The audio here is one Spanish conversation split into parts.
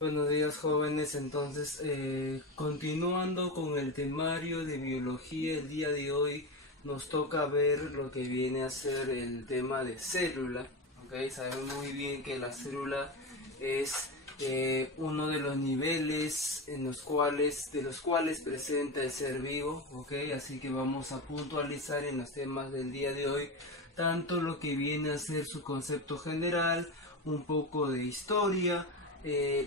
Buenos días jóvenes, entonces continuando con el temario de biología, el día de hoy nos toca ver lo que viene a ser el tema de célula. ¿Ok? Sabemos muy bien que la célula es uno de los niveles de los cuales presenta el ser vivo. ¿Ok? Así que vamos a puntualizar en los temas del día de hoy tanto lo que viene a ser su concepto general, un poco de historia,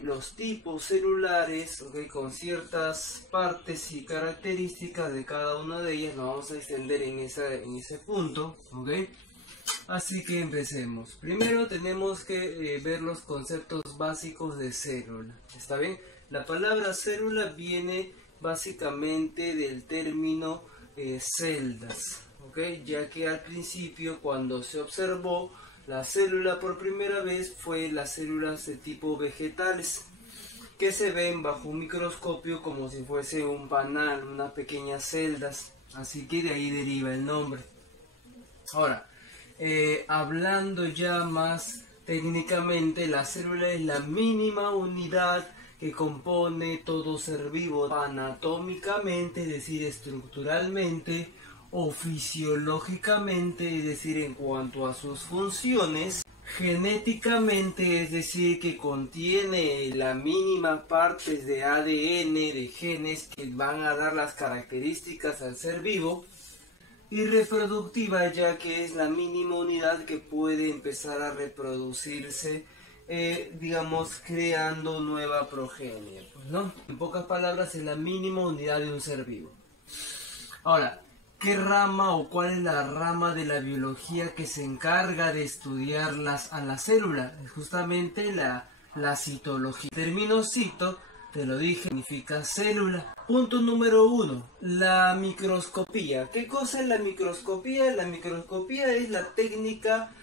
los tipos celulares, ¿okay? Con ciertas partes y características de cada una de ellas. Nos vamos a extender en ese punto, ¿okay? Así que empecemos. Primero tenemos que ver los conceptos básicos de célula. ¿Está bien? La palabra célula viene básicamente del término celdas, ¿okay? Ya que al principio, cuando se observó la célula por primera vez, fue las células de tipo vegetales, que se ven bajo un microscopio como si fuese un panal, unas pequeñas celdas. Así que de ahí deriva el nombre. Ahora, hablando ya más técnicamente, la célula es la mínima unidad que compone todo ser vivo anatómicamente, es decir, estructuralmente, o fisiológicamente, es decir, en cuanto a sus funciones, genéticamente, es decir, que contiene la mínima partes de ADN, de genes que van a dar las características al ser vivo, y reproductiva, ya que es la mínima unidad que puede empezar a reproducirse, digamos, creando nueva progenie, pues, ¿no? En pocas palabras, es la mínima unidad de un ser vivo. Ahora, ¿qué rama o cuál es la rama de la biología que se encarga de estudiar a la célula? Es justamente la citología. El término cito, te lo dije, significa célula. Punto número 1, la microscopía. ¿Qué cosa es la microscopía? La microscopía es la técnica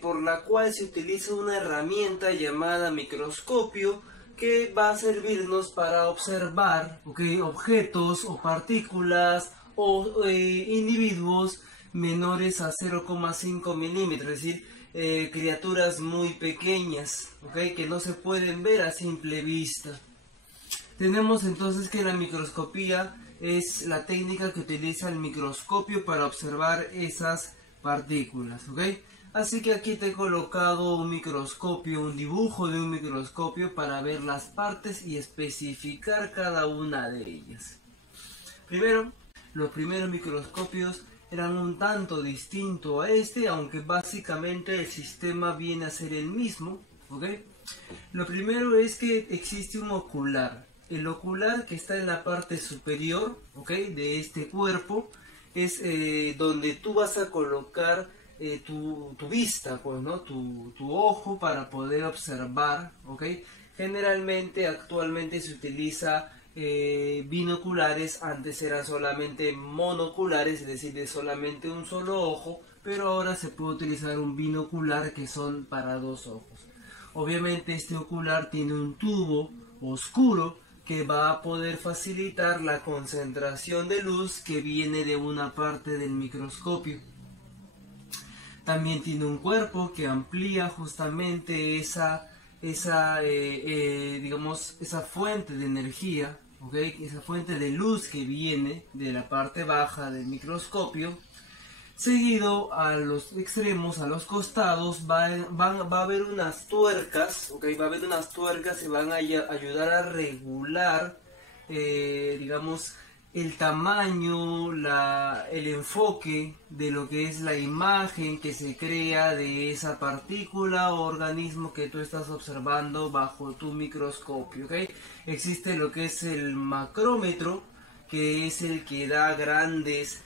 por la cual se utiliza una herramienta llamada microscopio, que va a servirnos para observar, ¿okay?, objetos o partículas o individuos menores a 0,5 milímetros, es decir, criaturas muy pequeñas, ¿okay?, que no se pueden ver a simple vista. Tenemos entonces que la microscopía es la técnica que utiliza el microscopio para observar esas partículas, ¿ok? Así que aquí te he colocado un microscopio, un dibujo de un microscopio para ver las partes y especificar cada una de ellas. Primero, los primeros microscopios eran un tanto distintos a este, aunque básicamente el sistema viene a ser el mismo, ¿ok? Lo primero es que existe un ocular. El ocular, que está en la parte superior, ¿ok?, de este cuerpo, es donde tú vas a colocar tu vista, pues, ¿no? Tu ojo para poder observar, ¿ok? Generalmente, actualmente se utiliza binoculares. Antes eran solamente monoculares, es decir, de solamente un solo ojo, pero ahora se puede utilizar un binocular, que son para dos ojos. Obviamente este ocular tiene un tubo oscuro que va a poder facilitar la concentración de luz que viene de una parte del microscopio. También tiene un cuerpo que amplía justamente digamos, esa fuente de energía, ¿okay?, esa fuente de luz que viene de la parte baja del microscopio. Seguido, a los extremos, a los costados, va a haber unas tuercas, ¿okay? Va a haber unas tuercas que van a ayudar a regular, digamos, el tamaño, el enfoque de lo que es la imagen que se crea de esa partícula o organismo que tú estás observando bajo tu microscopio, ¿okay? Existe lo que es el macrómetro, que es el que da grandes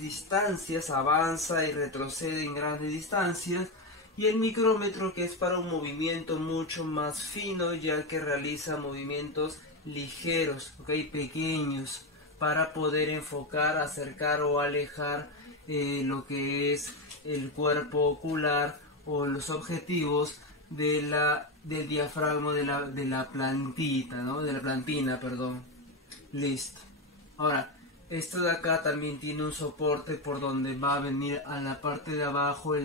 distancias, avanza y retrocede en grandes distancias, y el micrómetro, que es para un movimiento mucho más fino, ya que realiza movimientos ligeros, ¿okay?, pequeños, para poder enfocar, acercar o alejar lo que es el cuerpo ocular o los objetivos del diafragma de la plantita, ¿no? De la plantina, perdón. Listo. Ahora, esto de acá también tiene un soporte por donde va a venir a la parte de abajo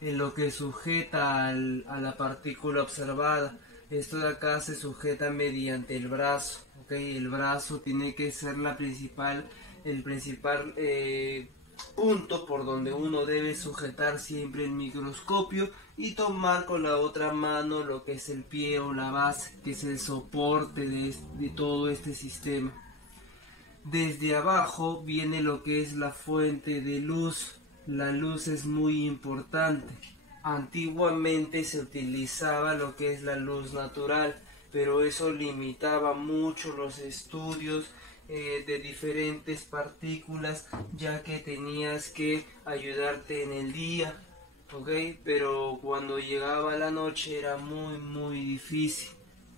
lo que sujeta a la partícula observada. Esto de acá se sujeta mediante el brazo, ¿ok? El brazo tiene que ser el principal punto por donde uno debe sujetar siempre el microscopio y tomar con la otra mano lo que es el pie o la base, que es el soporte de todo este sistema. Desde abajo viene lo que es la fuente de luz. La luz es muy importante. Antiguamente se utilizaba lo que es la luz natural, pero eso limitaba mucho los estudios de diferentes partículas, ya que tenías que ayudarte en el día, ¿ok? Pero cuando llegaba la noche era muy difícil.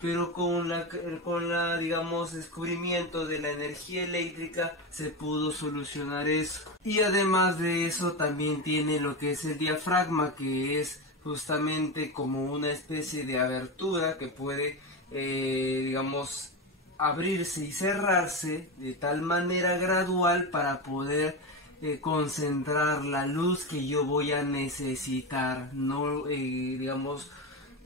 Pero con la digamos descubrimiento de la energía eléctrica se pudo solucionar eso. Y además de eso también tiene lo que es el diafragma, que es justamente como una especie de abertura que puede digamos abrirse y cerrarse de tal manera gradual para poder concentrar la luz que yo voy a necesitar, no digamos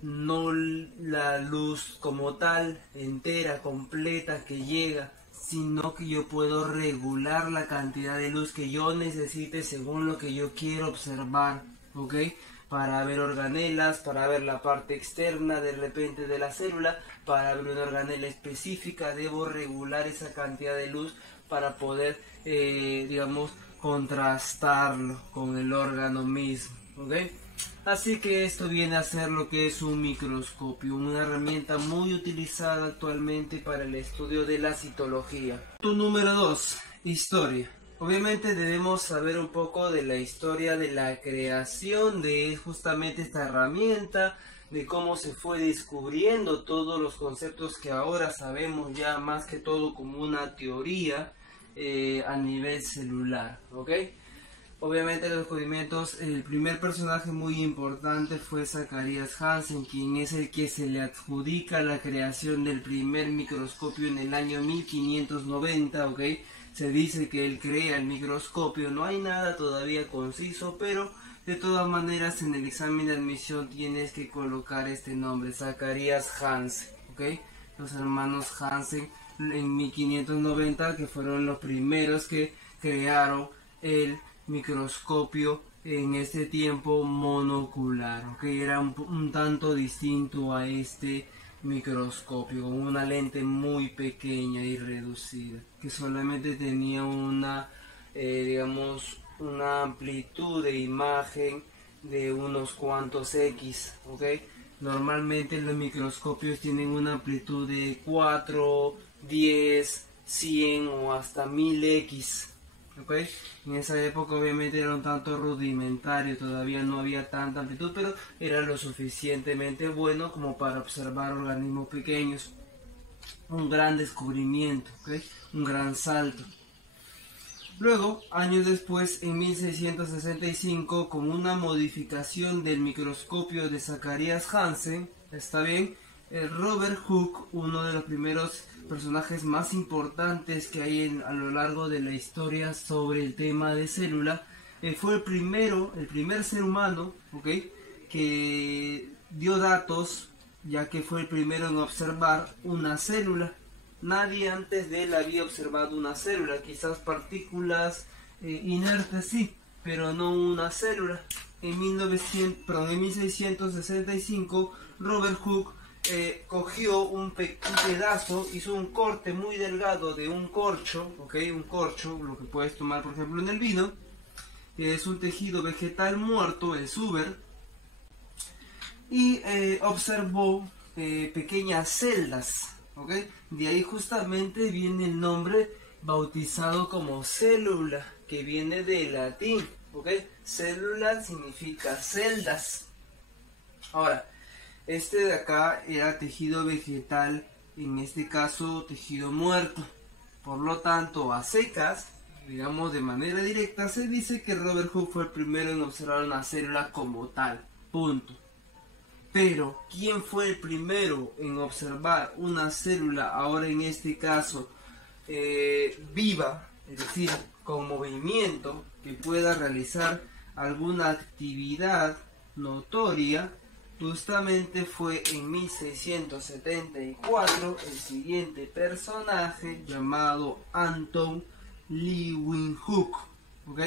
no la luz como tal, entera, completa, que llega, sino que yo puedo regular la cantidad de luz que yo necesite según lo que yo quiero observar, ¿ok? Para ver organelas, para ver la parte externa de repente de la célula, para ver una organela específica, debo regular esa cantidad de luz para poder, digamos, contrastarlo con el órgano mismo, ¿ok? Así que esto viene a ser lo que es un microscopio, una herramienta muy utilizada actualmente para el estudio de la citología. Punto número 2, historia. Obviamente debemos saber un poco de la historia de la creación de justamente esta herramienta, de cómo se fue descubriendo todos los conceptos que ahora sabemos ya más que todo como una teoría a nivel celular, ¿ok? Obviamente los descubrimientos, el primer personaje muy importante fue Zacharias Hansen, quien es el que se le adjudica la creación del primer microscopio en el año 1590, ¿ok? Se dice que él crea el microscopio, no hay nada todavía conciso, pero de todas maneras en el examen de admisión tienes que colocar este nombre, Zacharias Hansen, ¿ok? Los hermanos Hansen en 1590, que fueron los primeros que crearon el microscopio en este tiempo monocular, que era un tanto distinto a este microscopio, con una lente muy pequeña y reducida, que solamente tenía una digamos una amplitud de imagen de unos cuantos X, ¿ok? Normalmente los microscopios tienen una amplitud de 4, 10, 100 o hasta 1000X. ¿Okay? En esa época obviamente era un tanto rudimentario, todavía no había tanta amplitud, pero era lo suficientemente bueno como para observar organismos pequeños. Un gran descubrimiento, ¿okay? Un gran salto. Luego, años después, en 1665, con una modificación del microscopio de Zacharias Hansen, ¿está bien? Robert Hooke, uno de los primeros personajes más importantes que hay a lo largo de la historia sobre el tema de célula, fue el primer ser humano, ¿ok? Que dio datos, ya que fue el primero en observar una célula. Nadie antes de él había observado una célula, quizás partículas inertes sí, pero no una célula. En 1665, Robert Hooke cogió un pedazo, hizo un corte muy delgado de un corcho, ¿ok? Un corcho, lo que puedes tomar por ejemplo en el vino, que es un tejido vegetal muerto, el suber, y observó pequeñas celdas, ¿ok? De ahí justamente viene el nombre bautizado como célula, que viene del latín, ¿ok? Célula significa celdas. Ahora, este de acá era tejido vegetal, en este caso tejido muerto. Por lo tanto, a secas, digamos de manera directa, se dice que Robert Hooke fue el primero en observar una célula como tal. Punto. Pero, ¿quién fue el primero en observar una célula, ahora en este caso, viva, es decir, con movimiento, que pueda realizar alguna actividad notoria? Justamente fue en 1674 el siguiente personaje llamado Anton Leeuwenhoek, ¿ok?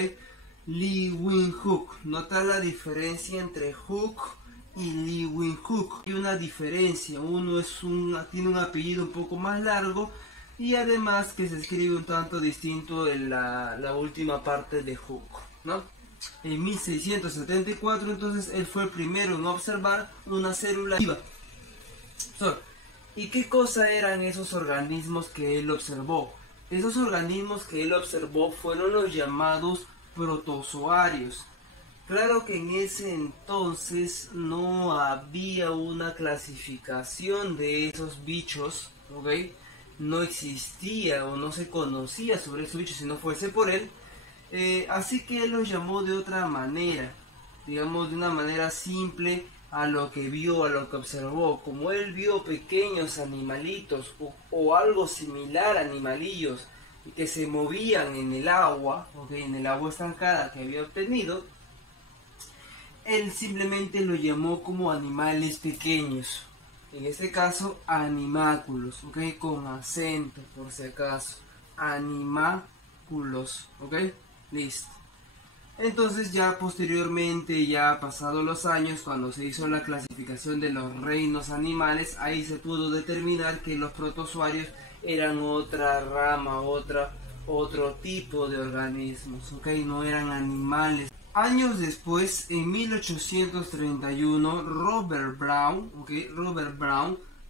Leeuwenhoek. Nota la diferencia entre Hook y Leeuwenhoek. Hay una diferencia, uno tiene un apellido un poco más largo y además que se escribe un tanto distinto en la última parte de Hook, ¿no? En 1674 entonces él fue el primero en observar una célula viva. ¿Y qué cosa eran esos organismos que él observó? Esos organismos que él observó fueron los llamados protozoarios. Claro que en ese entonces no había una clasificación de esos bichos, ¿ok? No existía o no se conocía sobre esos bichos si no fuese por él. Así que él los llamó de otra manera, digamos de una manera simple a lo que vio, a lo que observó. Como él vio pequeños animalitos o algo similar a animalillos que se movían en el agua, ¿okay? En el agua estancada que había obtenido, él simplemente lo llamó como animales pequeños. En este caso, animáculos, ¿ok? Con acento, por si acaso. Animáculos, ¿ok? Listo. Entonces ya posteriormente, ya pasados los años, cuando se hizo la clasificación de los reinos animales, ahí se pudo determinar que los protozoarios eran otra rama, otro tipo de organismos, ¿ok? No eran animales. Años después, en 1831, Robert Brown,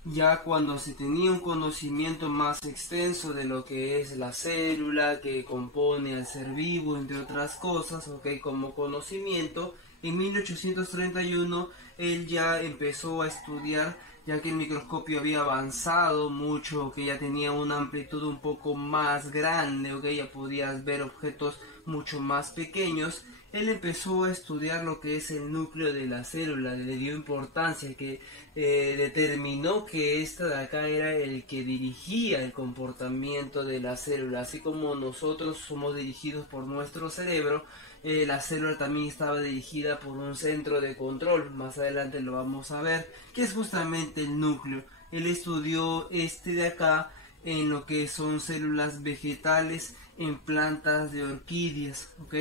ya cuando se tenía un conocimiento más extenso de lo que es la célula que compone al ser vivo, entre otras cosas, como conocimiento, en 1831 él ya empezó a estudiar, ya que el microscopio había avanzado mucho, que ya tenía una amplitud un poco más grande, ya podías ver objetos mucho más pequeños. Él empezó a estudiar lo que es el núcleo de la célula, le dio importancia, que determinó que esta de acá era el que dirigía el comportamiento de la célula. Así como nosotros somos dirigidos por nuestro cerebro, la célula también estaba dirigida por un centro de control. Más adelante lo vamos a ver, que es justamente el núcleo. Él estudió este de acá en lo que son células vegetales en plantas de orquídeas, ¿ok?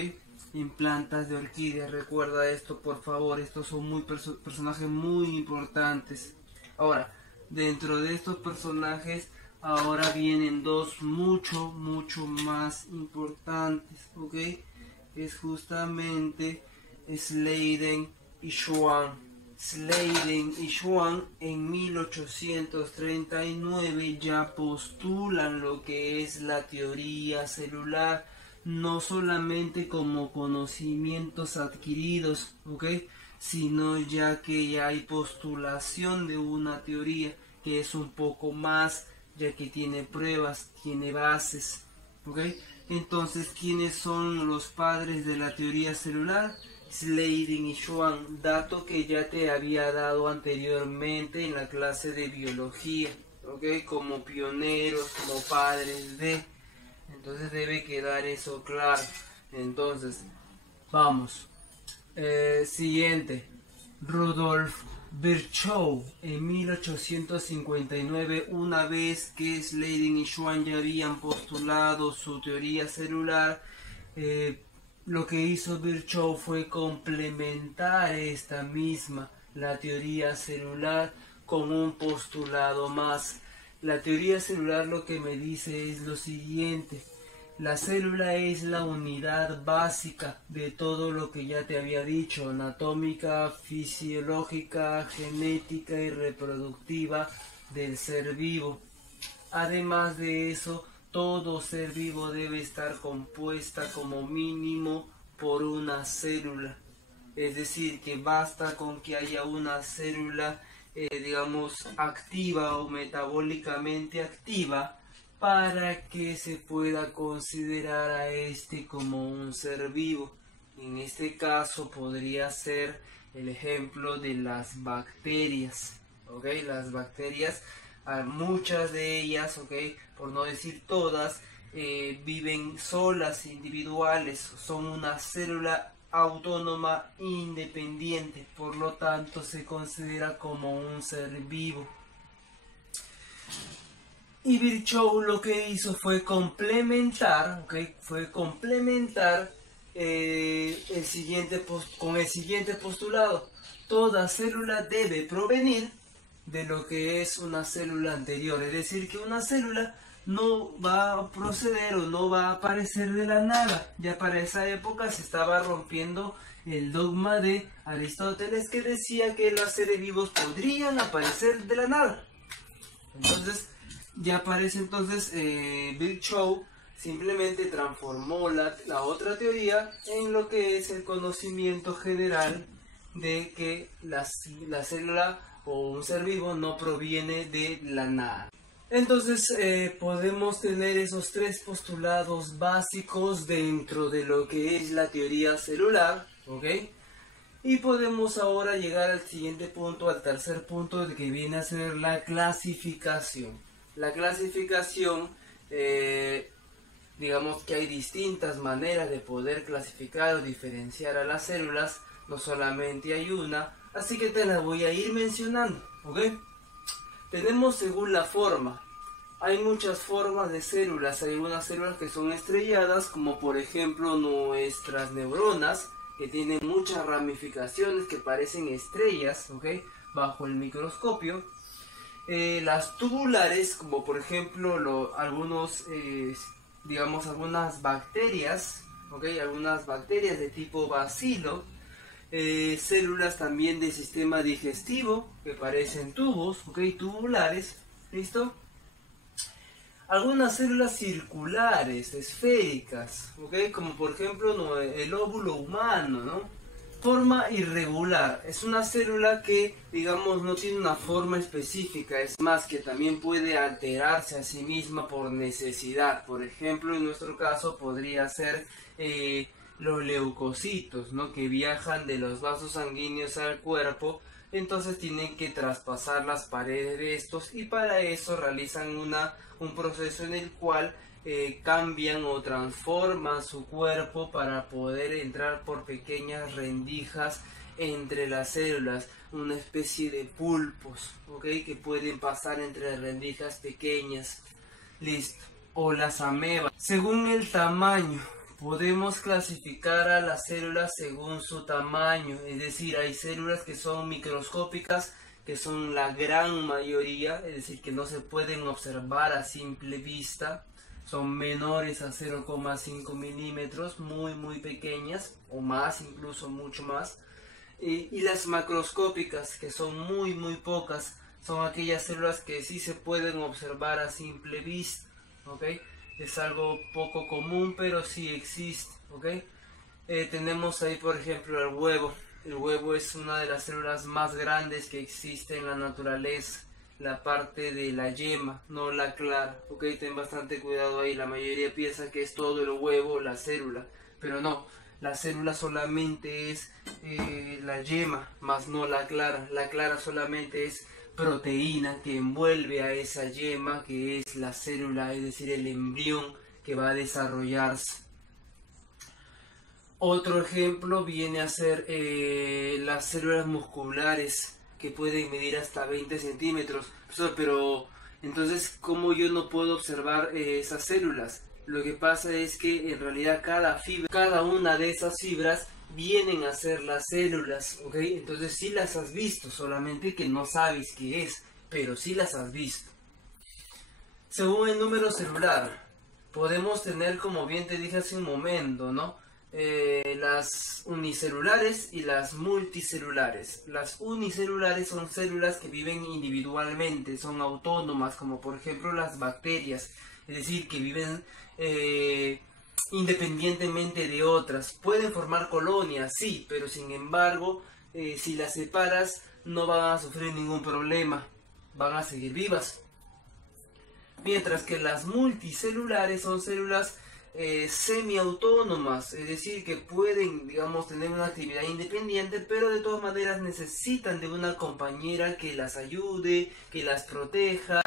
En plantas de orquídeas, recuerda esto por favor, estos son personajes muy importantes. Ahora, dentro de estos personajes, ahora vienen dos mucho más importantes, ¿ok? Es justamente Sladen y Schwann. Sladen y Schwann en 1839 ya postulan lo que es la teoría celular, no solamente como conocimientos adquiridos, ¿ok? Sino ya que ya hay postulación de una teoría que es un poco más, ya que tiene pruebas, tiene bases, ¿ok? Entonces, ¿quiénes son los padres de la teoría celular? Sladen y Schwann, dato que ya te había dado anteriormente en la clase de biología, ¿ok? Como pioneros, como padres de... Entonces debe quedar eso claro. Entonces, vamos. Siguiente. Rudolf Virchow en 1859, una vez que Sladen y Schwann ya habían postulado su teoría celular, lo que hizo Virchow fue complementar esta misma, la teoría celular, con un postulado más. La teoría celular lo que me dice es lo siguiente: la célula es la unidad básica de todo lo que ya te había dicho, anatómica, fisiológica, genética y reproductiva del ser vivo. Además de eso, todo ser vivo debe estar compuesta como mínimo por una célula. Es decir, que basta con que haya una célula, digamos, activa o metabólicamente activa, para que se pueda considerar a este como un ser vivo. En este caso podría ser el ejemplo de las bacterias, ¿ok? Las bacterias, muchas de ellas, ¿ok? Por no decir todas, viven solas, individuales, son una célula autónoma independiente, por lo tanto se considera como un ser vivo. Y Virchow lo que hizo fue complementar, con el siguiente postulado. Toda célula debe provenir de lo que es una célula anterior, es decir, que una célula no va a proceder o no va a aparecer de la nada. Ya para esa época se estaba rompiendo el dogma de Aristóteles, que decía que los seres vivos podrían aparecer de la nada. Entonces, ya aparece Virchow simplemente transformó la otra teoría en lo que es el conocimiento general de que la célula o un ser vivo no proviene de la nada. Entonces podemos tener esos tres postulados básicos dentro de lo que es la teoría celular, ¿ok? Y podemos ahora llegar al siguiente punto, al tercer punto, que viene a ser la clasificación. La clasificación, digamos que hay distintas maneras de poder clasificar o diferenciar a las células, no solamente hay una, así que te la voy a ir mencionando, ¿ok? Tenemos según la forma. Hay muchas formas de células. Hay algunas células que son estrelladas, como por ejemplo nuestras neuronas, que tienen muchas ramificaciones que parecen estrellas, ¿ok? Bajo el microscopio. Las tubulares, como por ejemplo algunas bacterias, ¿ok? Algunas bacterias de tipo bacilo. Células también del sistema digestivo que parecen tubos, ¿ok? Tubulares, ¿listo? Algunas células circulares, esféricas, ¿ok? Como por ejemplo el óvulo humano, ¿no? Forma irregular, es una célula que, digamos, no tiene una forma específica, es más, que también puede alterarse a sí misma por necesidad. Por ejemplo, en nuestro caso podría ser los leucocitos, ¿no? Que viajan de los vasos sanguíneos al cuerpo, entonces tienen que traspasar las paredes de estos, y para eso realizan un proceso en el cual cambian o transforman su cuerpo para poder entrar por pequeñas rendijas entre las células, una especie de pulpos, ¿ok? Que pueden pasar entre rendijas pequeñas. Listo. O las amebas. Según el tamaño, podemos clasificar a las células según su tamaño, es decir, hay células que son microscópicas, que son la gran mayoría, es decir, que no se pueden observar a simple vista, son menores a 0,5 milímetros, muy pequeñas, o más, incluso mucho más, y las macroscópicas, que son muy pocas, son aquellas células que sí se pueden observar a simple vista, ¿ok? Es algo poco común, pero sí existe, ¿ok? Tenemos ahí, por ejemplo, el huevo. El huevo es una de las células más grandes que existe en la naturaleza. La parte de la yema, no la clara, ¿ok? Ten bastante cuidado ahí. La mayoría piensa que es todo el huevo la célula, pero no. La célula solamente es la yema, más no la clara. La clara solamente es proteína que envuelve a esa yema, que es la célula, es decir, el embrión que va a desarrollarse. Otro ejemplo viene a ser las células musculares, que pueden medir hasta 20 centímetros. Pero entonces, ¿cómo yo no puedo observar esas células? Lo que pasa es que en realidad cada una de esas fibras vienen a ser las células, ¿ok? Entonces sí las has visto, solamente que no sabes qué es, pero sí las has visto. Según el número celular, podemos tener, como bien te dije hace un momento, ¿no? Las unicelulares y las multicelulares. Las unicelulares son células que viven individualmente, son autónomas, como por ejemplo las bacterias, es decir, que viven independientemente de otras. Pueden formar colonias, sí, pero sin embargo, si las separas no van a sufrir ningún problema, van a seguir vivas. Mientras que las multicelulares son células semiautónomas, es decir, que pueden, digamos, tener una actividad independiente, pero de todas maneras necesitan de una compañera que las ayude, que las proteja,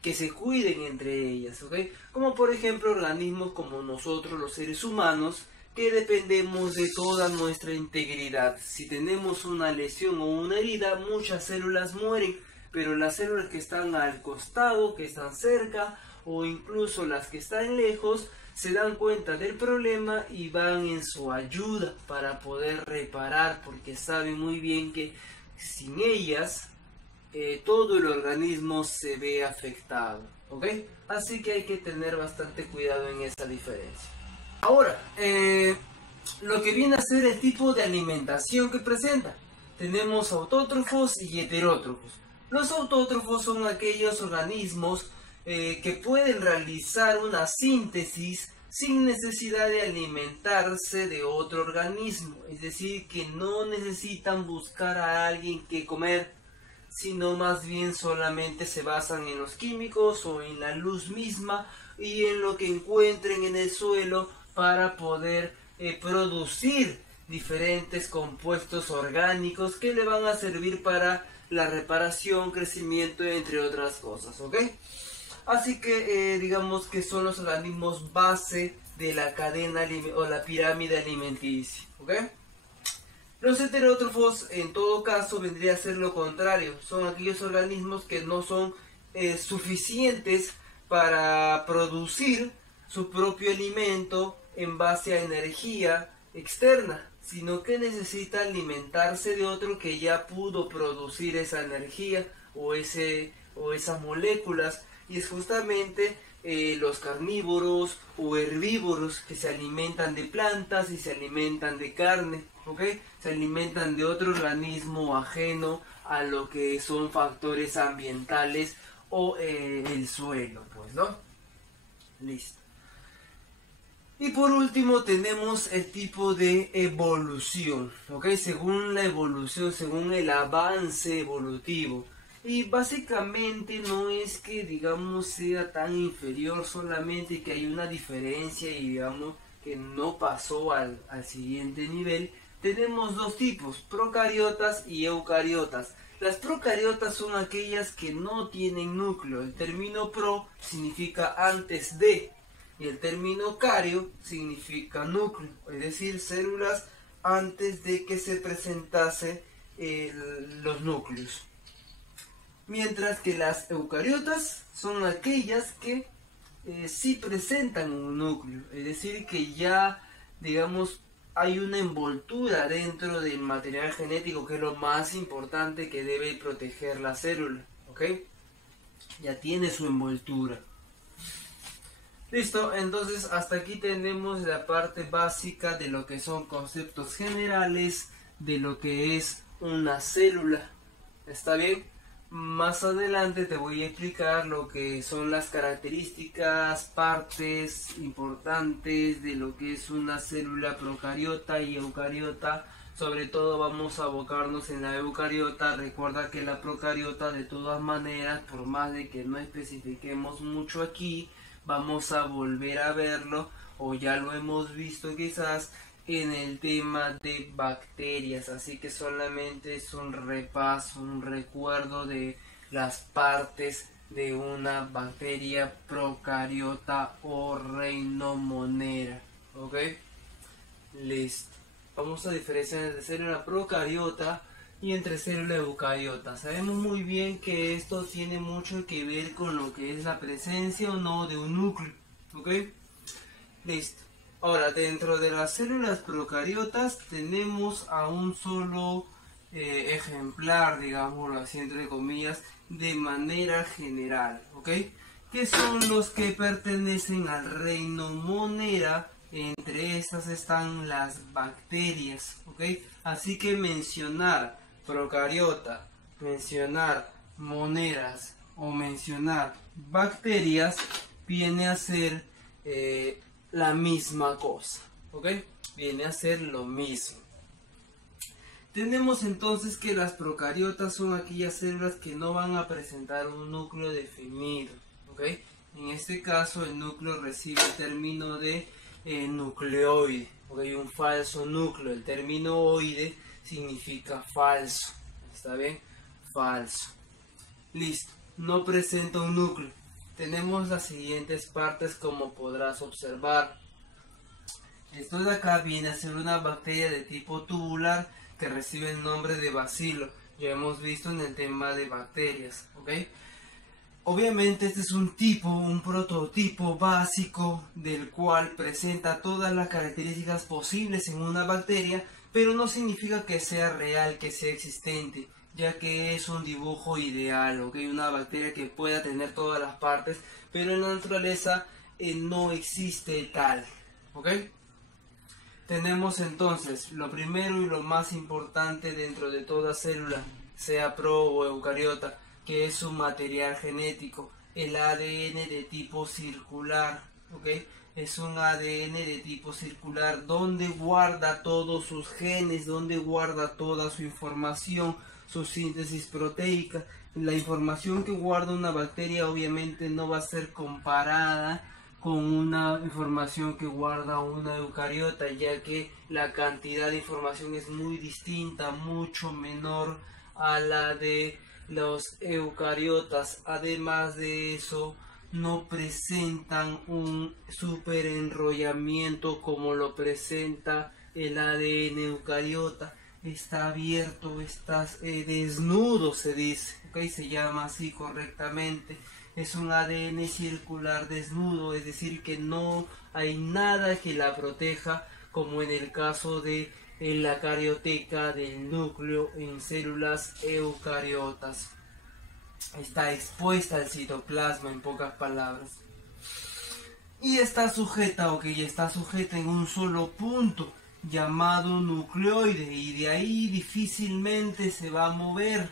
que se cuiden entre ellas, ¿ok? Como por ejemplo organismos como nosotros, los seres humanos, que dependemos de toda nuestra integridad. Si tenemos una lesión o una herida, muchas células mueren, pero las células que están al costado, que están cerca, o incluso las que están lejos, se dan cuenta del problema y van en su ayuda para poder reparar, porque saben muy bien que sin ellas todo el organismo se ve afectado, ¿ok? Así que hay que tener bastante cuidado en esa diferencia. Ahora, lo que viene a ser el tipo de alimentación que presenta. Tenemos autótrofos y heterótrofos. Los autótrofos son aquellos organismos que pueden realizar una síntesis sin necesidad de alimentarse de otro organismo. Es decir, que no necesitan buscar a alguien que comer, sino más bien solamente se basan en los químicos o en la luz misma y en lo que encuentren en el suelo para poder producir diferentes compuestos orgánicos que le van a servir para la reparación, crecimiento, entre otras cosas, ¿ok? Así que digamos que son los organismos base de la cadena o la pirámide alimenticia, ¿ok? Los heterótrofos en todo caso vendría a ser lo contrario, son aquellos organismos que no son suficientes para producir su propio alimento en base a energía externa, sino que necesita alimentarse de otro que ya pudo producir esa energía o esas moléculas, y es justamente los carnívoros o herbívoros que se alimentan de plantas y se alimentan de carne, ¿ok? Se alimentan de otro organismo ajeno a lo que son factores ambientales o el suelo, pues, ¿no? Listo. Y por último tenemos el tipo de evolución, ¿ok? Según la evolución, según el avance evolutivo. Y básicamente no es que, digamos, sea tan inferior, solamente que hay una diferencia y, digamos, que no pasó al siguiente nivel. Tenemos dos tipos, procariotas y eucariotas. Las procariotas son aquellas que no tienen núcleo. El término pro significa antes de, y el término cario significa núcleo, es decir, células antes de que se presentase los núcleos. Mientras que las eucariotas son aquellas que sí presentan un núcleo, es decir, que ya, digamos, hay una envoltura dentro del material genético, que es lo más importante que debe proteger la célula, ¿ok? Ya tiene su envoltura. Listo, entonces hasta aquí tenemos la parte básica de lo que son conceptos generales de lo que es una célula. ¿Está bien? Más adelante te voy a explicar lo que son las características, partes importantes de lo que es una célula procariota y eucariota. Sobre todo vamos a abocarnos en la eucariota. Recuerda que la procariota, de todas maneras, por más de que no especifiquemos mucho aquí, vamos a volver a verlo, o ya lo hemos visto quizás, en el tema de bacterias. Así que solamente es un repaso, un recuerdo de las partes de una bacteria procariota o reinomorera, ¿ok? Listo. Vamos a diferenciar entre célula procariota y entre célula eucariota. Sabemos muy bien que esto tiene mucho que ver con lo que es la presencia o no de un núcleo, ¿ok? Listo. Ahora, dentro de las células procariotas tenemos a un solo ejemplar, digámoslo así entre comillas, de manera general, ¿ok? Que son los que pertenecen al reino Monera. Entre estas están las bacterias, ¿ok? Así que mencionar procariota, mencionar moneras o mencionar bacterias viene a ser la misma cosa, ¿ok? Viene a ser lo mismo. Tenemos entonces que las procariotas son aquellas células que no van a presentar un núcleo definido, ¿ok? En este caso el núcleo recibe el término de nucleoide, ¿ok? Un falso núcleo. El término oide significa falso, ¿está bien? Falso. Listo, no presenta un núcleo. Tenemos las siguientes partes, como podrás observar. Esto de acá viene a ser una bacteria de tipo tubular que recibe el nombre de bacilo. Ya hemos visto en el tema de bacterias, ¿ok? Obviamente este es un prototipo básico del cual presenta todas las características posibles en una bacteria, pero no significa que sea real, que sea existente, ya que es un dibujo ideal, ¿ok? Una bacteria que pueda tener todas las partes, pero en la naturaleza no existe tal, ¿ok? Tenemos entonces lo primero y lo más importante dentro de toda célula, sea pro o eucariota, que es su material genético, el ADN de tipo circular, ¿ok? Es un ADN de tipo circular donde guarda todos sus genes, donde guarda toda su información, su síntesis proteica. La información que guarda una bacteria obviamente no va a ser comparada con una información que guarda una eucariota, ya que la cantidad de información es muy distinta, mucho menor a la de los eucariotas. Además de eso, no presentan un super enrollamiento como lo presenta el ADN eucariota. Está abierto, está desnudo, se dice, ¿ok? Se llama así correctamente. Es un ADN circular desnudo, es decir, que no hay nada que la proteja, como en el caso de la carioteca del núcleo en células eucariotas. Está expuesta al citoplasma, en pocas palabras. Y está sujeta, está sujeta en un solo punto, llamado nucleoide, y de ahí difícilmente se va a mover.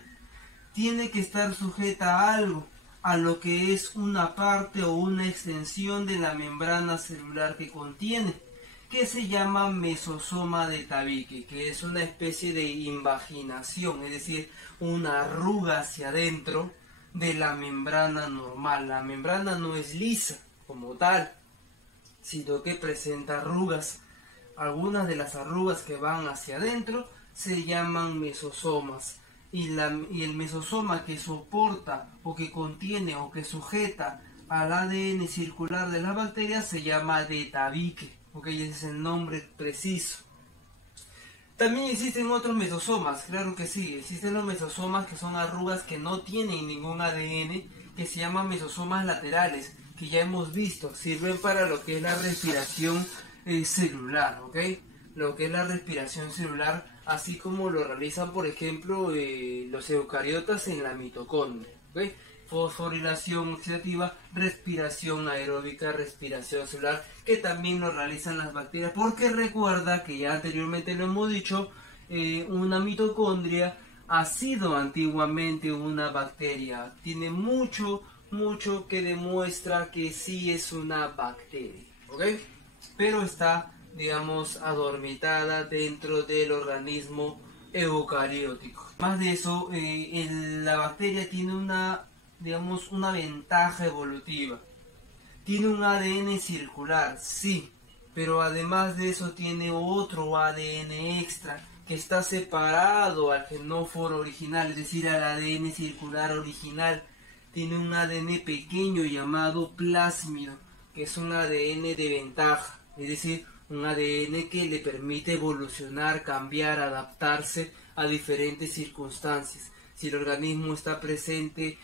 Tiene que estar sujeta a algo, a lo que es una parte o una extensión de la membrana celular que contiene, que se llama mesosoma de tabique, que es una especie de invaginación, es decir, una arruga hacia adentro de la membrana normal. La membrana no es lisa como tal, sino que presenta arrugas. Algunas de las arrugas que van hacia adentro se llaman mesosomas. Y el mesosoma que soporta o que contiene o que sujeta al ADN circular de la bacteria se llama de tabique, ese es el nombre preciso. También existen otros mesosomas, claro que sí, existen los mesosomas que son arrugas que no tienen ningún ADN, que se llaman mesosomas laterales, que ya hemos visto, sirven para lo que es la respiración celular, ¿ok? Lo que es la respiración celular, así como lo realizan, por ejemplo, los eucariotas en la mitocondria, ¿ok? Fosforilación oxidativa, respiración aeróbica, respiración celular, que también lo realizan las bacterias, porque recuerda que ya anteriormente lo hemos dicho, una mitocondria ha sido antiguamente una bacteria, tiene mucho que demuestra que sí es una bacteria, ¿ok? Pero está, digamos, adormitada dentro del organismo eucariótico. Más de eso, la bacteria tiene una ventaja evolutiva. Tiene un ADN circular, sí, pero además de eso tiene otro ADN extra que está separado al genóforo original, es decir, al ADN circular original. Tiene un ADN pequeño llamado plásmido, que es un ADN de ventaja, es decir, un ADN que le permite evolucionar, cambiar, adaptarse a diferentes circunstancias. Si el organismo está presente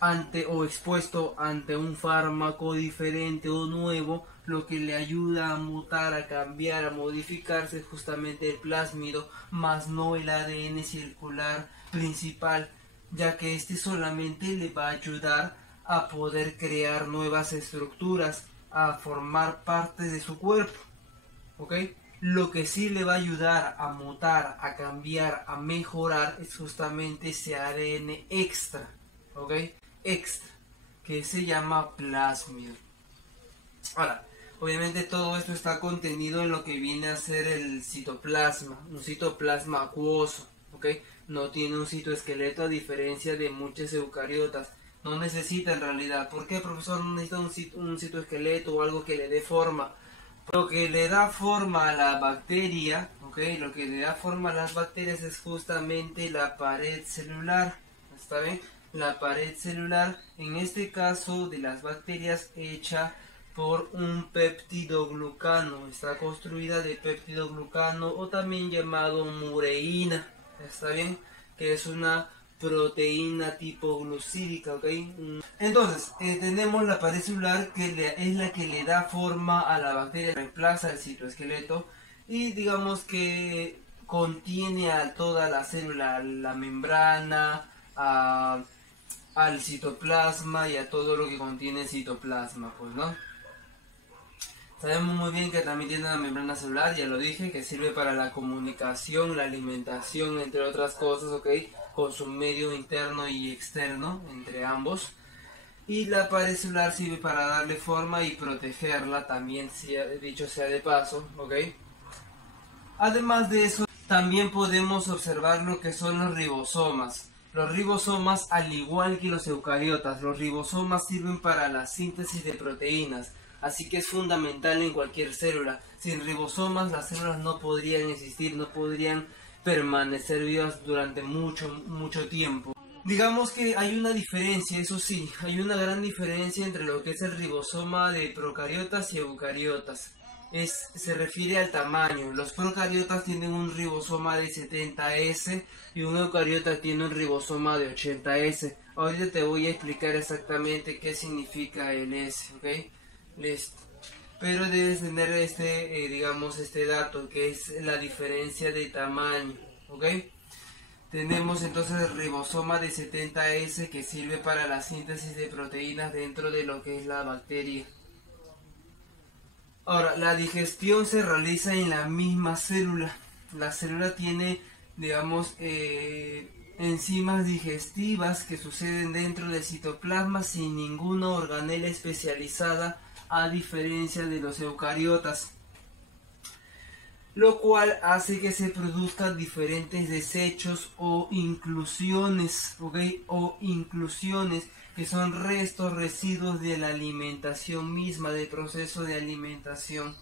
ante o expuesto ante un fármaco diferente o nuevo, lo que le ayuda a mutar, a cambiar, a modificarse es justamente el plásmido, más no el ADN circular principal, ya que este solamente le va a ayudar a poder crear nuevas estructuras, a formar parte de su cuerpo, ¿ok? Lo que sí le va a ayudar a mutar, a cambiar, a mejorar es justamente ese ADN extra, ¿ok? Extra, que se llama plásmido. Ahora, obviamente todo esto está contenido en lo que viene a ser el citoplasma, un citoplasma acuoso, ¿ok? No tiene un citoesqueleto a diferencia de muchas eucariotas. No necesita en realidad. ¿Por qué, profesor? No necesita un citoesqueleto o algo que le dé forma. Lo que le da forma a la bacteria, ¿ok? Lo que le da forma a las bacterias es justamente la pared celular. ¿Está bien? La pared celular, en este caso de las bacterias, hecha por un peptidoglucano. Está construida de peptidoglucano o también llamado mureína. ¿Está bien? Que es una proteína tipo glucídica, ¿ok? Entonces, tenemos la pared celular que es la que le da forma a la bacteria, reemplaza el citoesqueleto y digamos que contiene a toda la célula, la membrana, al citoplasma y a todo lo que contiene el citoplasma, pues, ¿no? Sabemos muy bien que también tiene una membrana celular, ya lo dije, que sirve para la comunicación, la alimentación, entre otras cosas, ¿ok? Con su medio interno y externo, entre ambos. Y la pared celular sirve para darle forma y protegerla, también, dicho sea de paso, ¿ok? Además de eso, también podemos observar lo que son los ribosomas. Los ribosomas, al igual que los eucariotas, los ribosomas sirven para la síntesis de proteínas, así que es fundamental en cualquier célula. Sin ribosomas las células no podrían existir, no podrían permanecer vivas durante mucho tiempo. Digamos que hay una diferencia, eso sí, hay una gran diferencia entre lo que es el ribosoma de procariotas y eucariotas. Se refiere al tamaño. Los procariotas tienen un ribosoma de 70S y un eucariota tiene un ribosoma de 80S. Ahorita te voy a explicar exactamente qué significa el S, ¿ok? Listo. Pero debes tener digamos, este dato que es la diferencia de tamaño, ¿ok? Tenemos entonces el ribosoma de 70S que sirve para la síntesis de proteínas dentro de lo que es la bacteria. Ahora, la digestión se realiza en la misma célula. La célula tiene, digamos, enzimas digestivas que suceden dentro del citoplasma sin ninguna organela especializada, a diferencia de los eucariotas, lo cual hace que se produzcan diferentes desechos o inclusiones, ¿ok? O inclusiones, que son restos, residuos de la alimentación misma, del proceso de alimentación.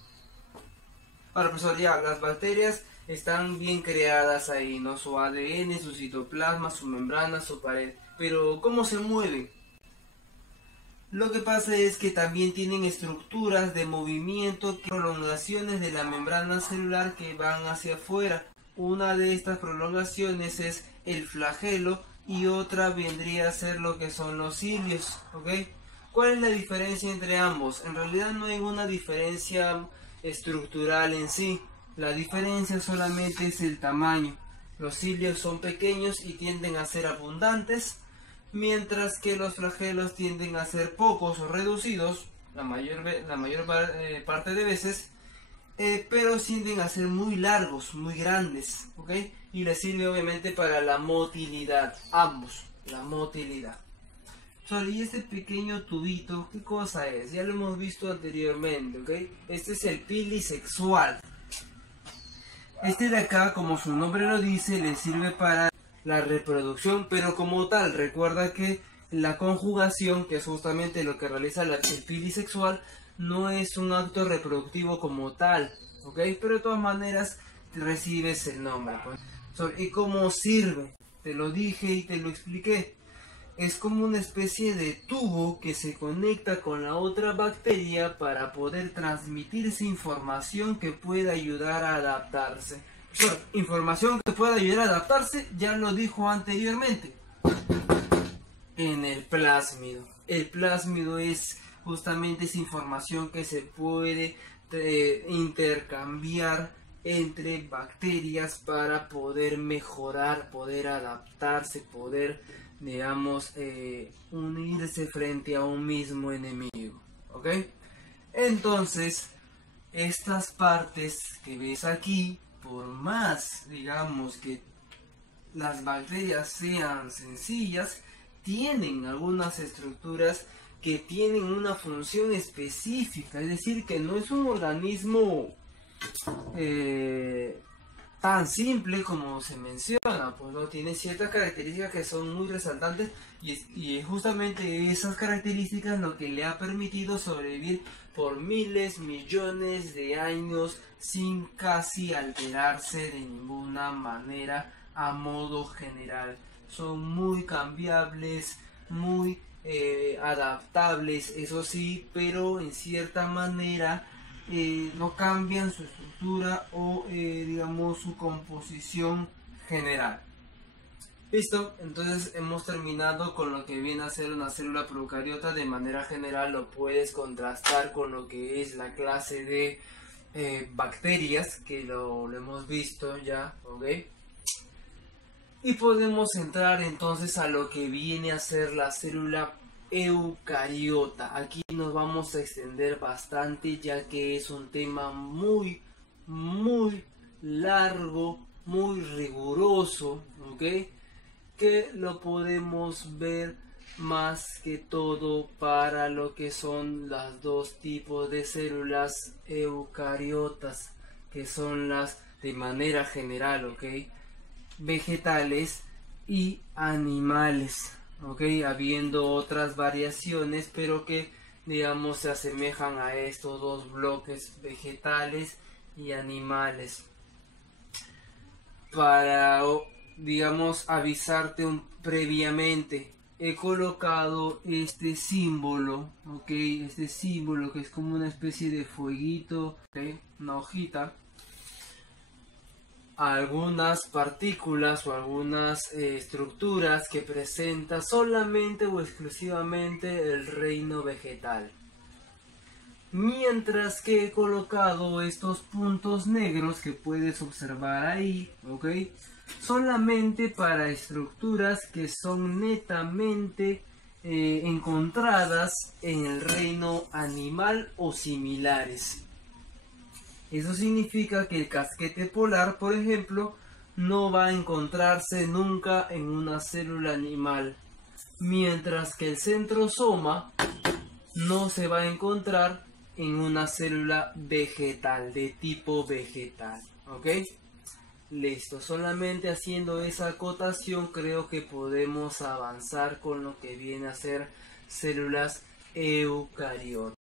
Ahora, profesor, ya, las bacterias están bien creadas ahí, ¿no? Su ADN, su citoplasma, su membrana, su pared. Pero, ¿cómo se mueven? Lo que pasa es que también tienen estructuras de movimiento, prolongaciones de la membrana celular que van hacia afuera. Una de estas prolongaciones es el flagelo y otra vendría a ser lo que son los cilios, ¿ok? ¿Cuál es la diferencia entre ambos? En realidad no hay una diferencia estructural en sí. La diferencia solamente es el tamaño. Los cilios son pequeños y tienden a ser abundantes, mientras que los flagelos tienden a ser pocos o reducidos la mayor parte de veces, pero tienden a ser muy largos, muy grandes, ¿ok? Y les sirve obviamente para la motilidad, ambos, la motilidad. Y este pequeño tubito, ¿qué cosa es? Ya lo hemos visto anteriormente, ¿ok? Este es el pili sexual. Este de acá, como su nombre lo dice, le sirve para la reproducción, pero como tal, recuerda que la conjugación, que es justamente lo que realiza el pili sexual, no es un acto reproductivo como tal, ¿ok? Pero de todas maneras recibes el nombre, pues. ¿Y cómo sirve? Te lo dije y te lo expliqué. Es como una especie de tubo que se conecta con la otra bacteria para poder transmitirse información que pueda ayudar a adaptarse. Información que pueda ayudar a adaptarse, ya lo dijo anteriormente. En el plásmido. El plásmido es justamente esa información que se puede intercambiar entre bacterias para poder mejorar, poder adaptarse, poder, digamos, unirse frente a un mismo enemigo, ¿ok? Entonces, estas partes que ves aquí, por más, digamos, que las bacterias sean sencillas, tienen algunas estructuras que tienen una función específica, es decir, que no es un organismo tan simple como se menciona, pues no tiene ciertas características que son muy resaltantes y es justamente esas características lo que le ha permitido sobrevivir por miles, millones de años sin casi alterarse de ninguna manera a modo general. Son muy cambiables, muy adaptables, eso sí, pero en cierta manera no cambian su estructura o digamos su composición general. Listo, entonces hemos terminado con lo que viene a ser una célula procariota. De manera general lo puedes contrastar con lo que es la clase de bacterias, que lo hemos visto ya, ¿ok? Y podemos entrar entonces a lo que viene a ser la célula eucariota. Aquí nos vamos a extender bastante, ya que es un tema muy largo, muy riguroso, ¿ok? Que lo podemos ver más que todo para lo que son los dos tipos de células eucariotas, que son las de manera general, ¿ok? Vegetales y animales, ¿ok? Habiendo otras variaciones, pero que digamos se asemejan a estos dos bloques, vegetales y animales. Para digamos avisarte previamente, he colocado este símbolo, ok, este símbolo que es como una especie de fueguito, okay, una hojita, algunas partículas o algunas estructuras que presenta solamente o exclusivamente el reino vegetal. Mientras que he colocado estos puntos negros que puedes observar ahí, ok, solamente para estructuras que son netamente encontradas en el reino animal o similares. Eso significa que el casquete polar, por ejemplo, no va a encontrarse nunca en una célula animal, mientras que el centrosoma no se va a encontrar en una célula vegetal, de tipo vegetal, ¿ok? Listo, solamente haciendo esa acotación creo que podemos avanzar con lo que viene a ser células eucariotas.